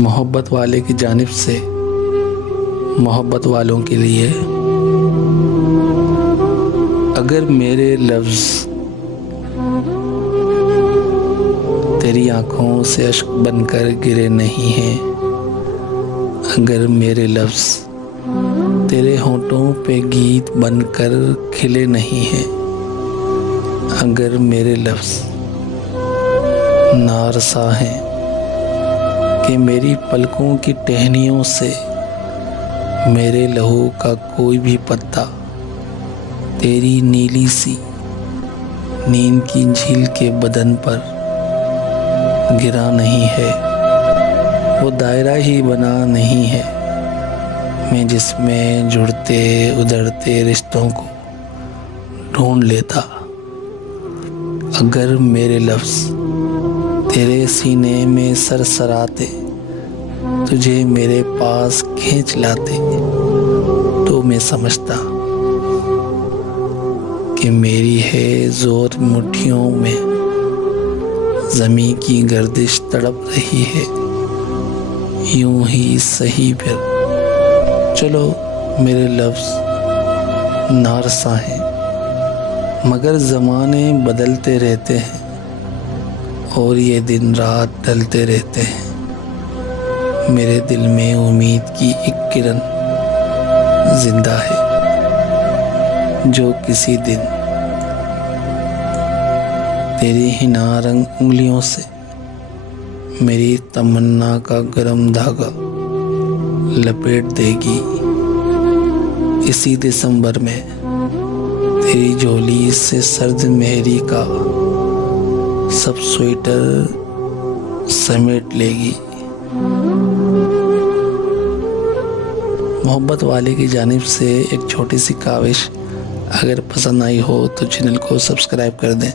मोहब्बत वाले की जानिब से मोहब्बत वालों के लिए, अगर मेरे लफ्ज़ तेरी आँखों से अश्क बनकर गिरे नहीं हैं, अगर मेरे लफ्ज़ तेरे होंठों पे गीत बनकर खिले नहीं हैं, अगर मेरे लफ्ज़ नारसा हैं कि मेरी पलकों की टहनियों से मेरे लहू का कोई भी पत्ता तेरी नीली सी नींद की झील के बदन पर गिरा नहीं है, वो दायरा ही बना नहीं है मैं जिसमें जुड़ते उधड़ते रिश्तों को ढूंढ लेता। अगर मेरे लफ्ज़ तेरे सीने में सरसराते तुझे मेरे पास खींच लाते, तो मैं समझता कि मेरी है जोर मुट्ठियों में ज़मीं की गर्दिश तड़प रही है। यूं ही सही फिर चलो मेरे लफ्ज़ नारसा हैं, मगर ज़माने बदलते रहते हैं और ये दिन रात ढलते रहते हैं। मेरे दिल में उम्मीद की एक किरण जिंदा है, जो किसी दिन तेरी हिना रंग उंगलियों से मेरी तमन्ना का गरम धागा लपेट देगी। इसी दिसंबर में तेरी झोली से सर्द मेहरी का सब स्वेटर समेट लेगी। मोहब्बत वाले की जानिब से एक छोटी सी काविश, अगर पसंद आई हो तो चैनल को सब्सक्राइब कर दें।